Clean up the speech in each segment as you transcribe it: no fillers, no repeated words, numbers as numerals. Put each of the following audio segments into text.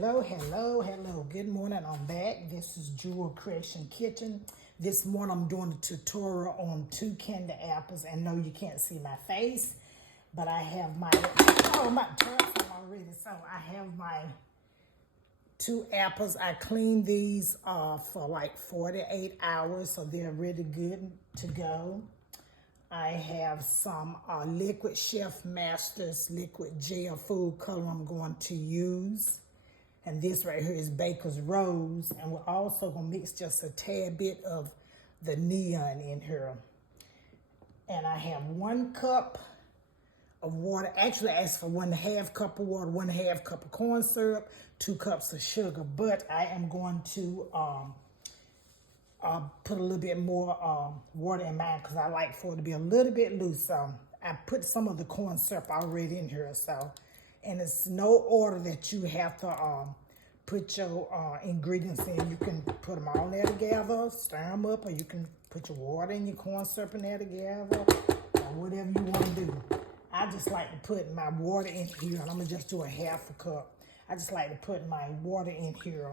Hello. Good morning. I'm back. This is Jewel Creation Kitchen. This morning I'm doing a tutorial on 2 candy apples. And no, you can't see my face, but I have my, I'm about to turn some already. So I have my 2 apples. I cleaned these for like 48 hours, so they're really good to go. I have some Liquid Chef Masters liquid gel food color I'm going to use. And this right here is Baker's Rose. And we're also going to mix just a tad bit of the neon in here. And I have 1 cup of water. Actually, I asked for 1/2 cup of water, 1/2 cup of corn syrup, 2 cups of sugar. But I am going to put a little bit more water in mine because I like for it to be a little bit loose. I put some of the corn syrup already in here. And it's no order that you have to put your ingredients in. You can put them all there together, stir them up, or you can put your water and your corn syrup in there together, or whatever you want to do. I just like to put my water in here, and I'm going to just do 1/2 cup. I just like to put my water in here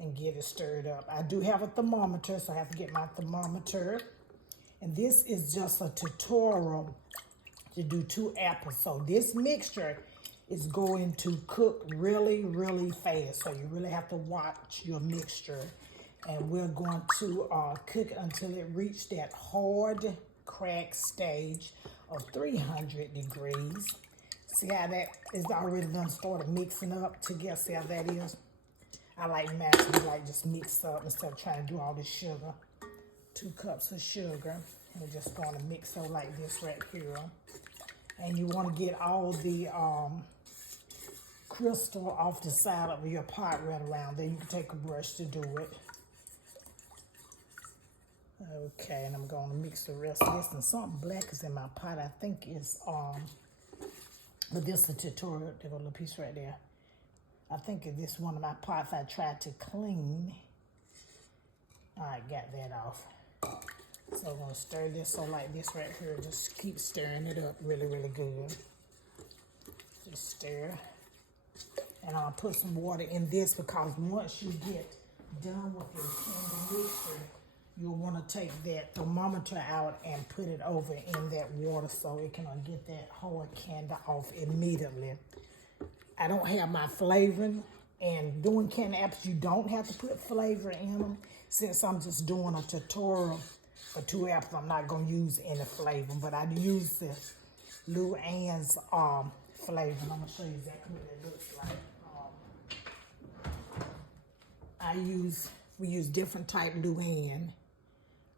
and get it stirred up. I do have a thermometer, so I have to get my thermometer. And this is just a tutorial to do 2 apples. So this mixture is going to cook really, really fast. So you really have to watch your mixture. And we're going to cook it until it reaches that hard crack stage of 300 degrees. See how that is already done started mixing up together? See how that is? I like mine to be like just mixed up instead of trying to do all this sugar. 2 cups of sugar. And we're just going to mix up like this right here. And you want to get all the crystal off the side of your pot right around there. You can take a brush to do it. Okay, and I'm going to mix the rest of this. And something black is in my pot. I think it's, but this is a tutorial. There's a little piece right there. I think this one of my pots I tried to clean. All right, got that off. So I'm going to stir this so like this right here. Just keep stirring it up really, really good. Just stir. And I'll put some water in this because once you get done with your candy mixture, you'll want to take that thermometer out and put it over in that water so it can get that hard candy off immediately. I don't have my flavoring, and doing candy apples, you don't have to put flavor in them. Since I'm just doing a tutorial for 2 apples, I'm not going to use any flavor, but I use the Luann's flavor. And I'm going to show you exactly what it looks like. We use different type Luann.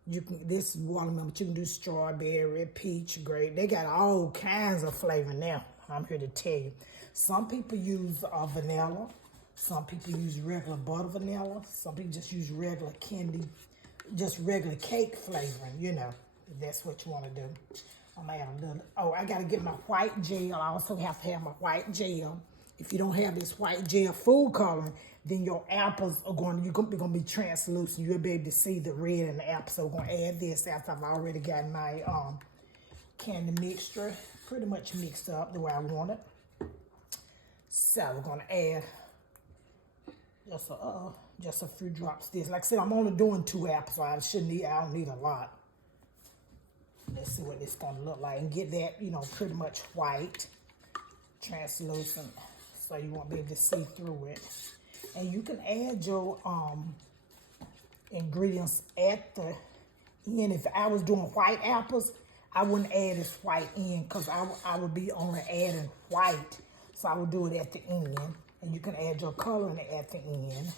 You can, this is watermelon, but you can do strawberry, peach, grape. They got all kinds of flavor now. I'm here to tell you. Some people use vanilla. Some people use regular butter vanilla. Some people just use regular candy, just regular cake flavoring, you know, if that's what you want to do. I'm going to add a little. Oh, I got to get my white gel. I also have to have my white gel. If you don't have this white gel food coloring, then your apples are going to be translucent. You'll be able to see the red in the apple. So we're going to add this after I've already got my candy mixture pretty much mixed up the way I want it. So we're going to add just a few drops of this. Like I said, I'm only doing 2 apples, so I don't need a lot. Let's see what this is going to look like and get that, you know, pretty much white, translucent, so you won't be able to see through it. And you can add your ingredients at the end. If I was doing white apples, I wouldn't add this white in because I would be only adding white. So I would do it at the end. And you can add your coloring at the end.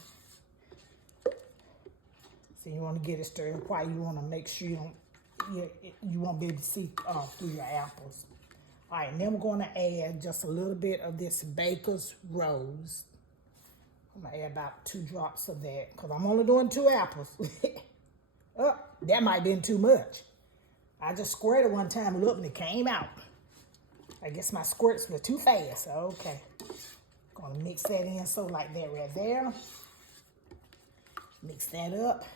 So you want to get it stirred white. You want to make sure you won't be able to see through your apples. All right, and then we're going to add just a little bit of this Baker's Rose. I'm going to add about 2 drops of that because I'm only doing 2 apples. Oh, that might have been too much. I just squirted one time and looked and it came out. I guess my squirts were too fast. Okay. Going to mix that in so like that right there. Mix that up.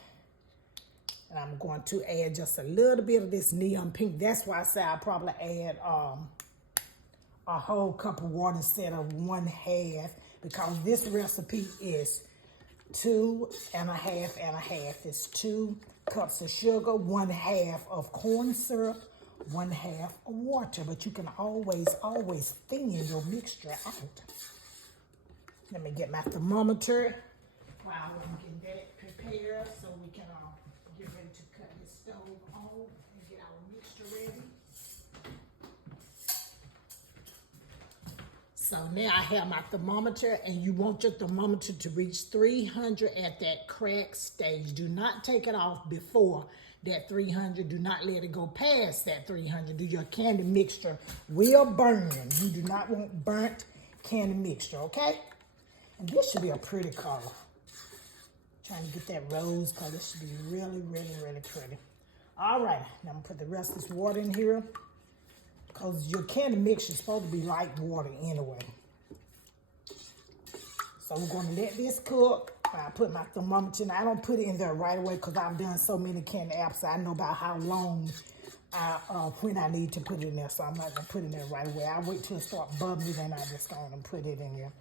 And I'm going to add just a little bit of this neon pink. That's why I say I'll probably add a whole cup of water instead of 1/2 because this recipe is 2.5 and a half. It's 2 cups of sugar, 1/2 of corn syrup, 1/2 of water. But you can always thin your mixture out. Let me get my thermometer while I'm getting that prepared so we can get ready to cut this stove on and get our mixture ready. So now I have my thermometer, and you want your thermometer to reach 300 at that crack stage. Do not take it off before that 300. Do not let it go past that 300. Do your candy mixture will burn. You do not want burnt candy mixture, okay? And this should be a pretty color. Trying to get that rose color. This should be really, really, really pretty. All right, now I'm gonna put the rest of this water in here, because your candy mixture is supposed to be like water anyway. So we're going to let this cook. I put my thermometer in. I don't put it in there right away because I've done so many candy apples. I know about how long, when I need to put it in there. So I'm not going to put it in there right away. I wait till it starts bubbling, then I just go and put it in there.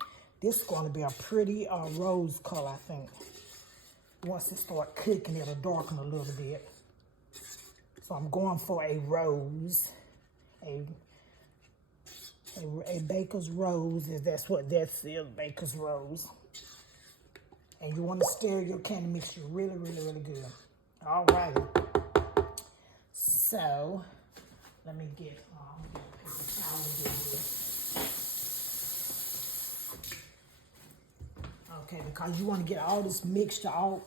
This is going to be a pretty rose color, I think. Once it starts cooking, it'll darken a little bit. So I'm going for a rose. A baker's rose, that's what that is, baker's rose. And you want to stir your candy mixture really, really, really good. All righty. So let me get a paper towel to do this. Okay, because you want to get all this mixture I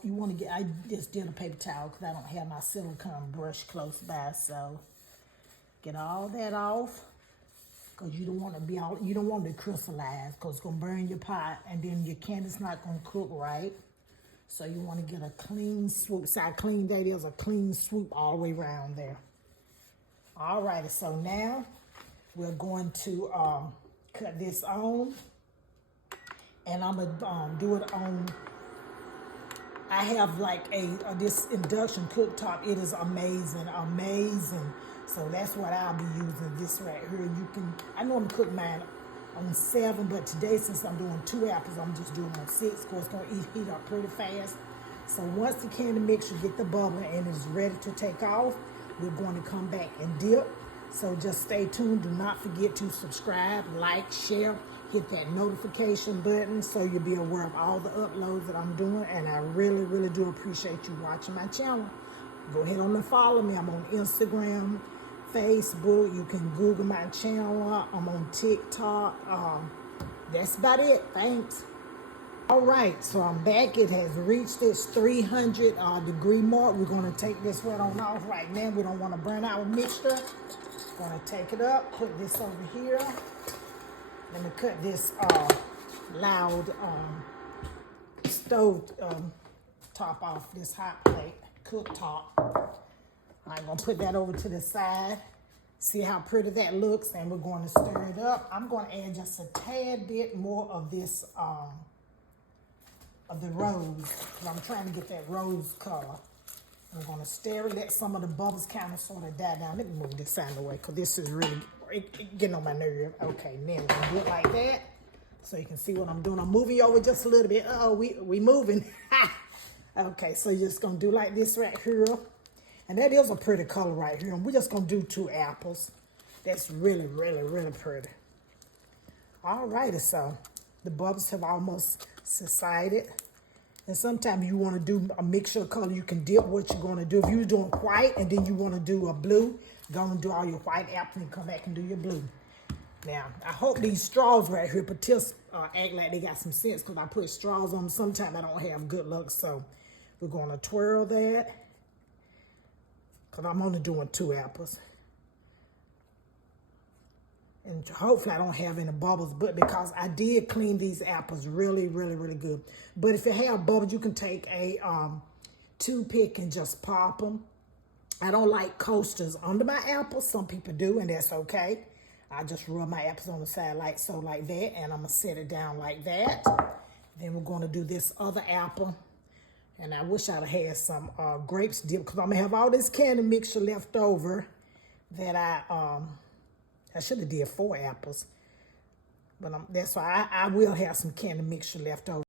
just did a paper towel because I don't have my silicone brush close by, so get all that off, because you don't want it to crystallize, because it's gonna burn your pot, and then your candy's not gonna cook right. So you want to get a clean swoop. See how clean that is? A clean swoop all the way around there. All righty. So now we're going to cut this on, and I'm gonna do it on. I have like this induction cooktop. It is amazing, amazing. So that's what I'll be using, this right here. I normally cook mine on 7, but today, since I'm doing 2 apples, I'm just doing on 6, because it's gonna heat up pretty fast. So once the candy mixture get the bubbling and is ready to take off, we're going to come back and dip. So just stay tuned. Do not forget to subscribe, like, share, hit that notification button so you'll be aware of all the uploads that I'm doing. And I really, really do appreciate you watching my channel. Go ahead on and follow me. I'm on Instagram, Facebook. You can Google my channel. I'm on TikTok. That's about it. Thanks. All right, so I'm back. It has reached its 300 degree mark. We're going to take this right on off right now. We don't want to burn our mixture. Going to take it up, put this over here. Let me cut this loud stove top off, this hot plate, cooktop. I'm going to put that over to the side. See how pretty that looks, and we're going to stir it up. I'm going to add just a tad bit more of this, of the rose, because I'm trying to get that rose color. I'm going to stir it, let some of the bubbles kind of sort of die down. Let me move this out of the way, because this is really getting on my nerve. Okay, now we're going to do it like that, so you can see what I'm doing. I'm moving you over just a little bit. Uh-oh, we moving. Okay, so you're just going to do like this right here. And that is a pretty color right here. And we're just going to do 2 apples. That's really, really, really pretty. All righty, so the bubbles have almost subsided. And sometimes you want to do a mixture of color. You can dip what you're going to do. If you're doing white and then you want to do a blue, go and do all your white apples and come back and do your blue. Now, I hope these straws right here, Patis act like they got some sense, because I put straws on them. Sometimes I don't have good luck, so we're going to twirl that, because I'm only doing 2 apples. And hopefully I don't have any bubbles, but because I did clean these apples really, really, really good. But if you have bubbles, you can take a toothpick and just pop them. I don't like coasters under my apples. Some people do, and that's okay. I just rub my apples on the side like so, like that, and I'm going to set it down like that. Then we're going to do this other apple. And I wish I'd have had some grapes dip, because I'm going to have all this candy mixture left over that I should have did 4 apples. But that's why I will have some candy mixture left over.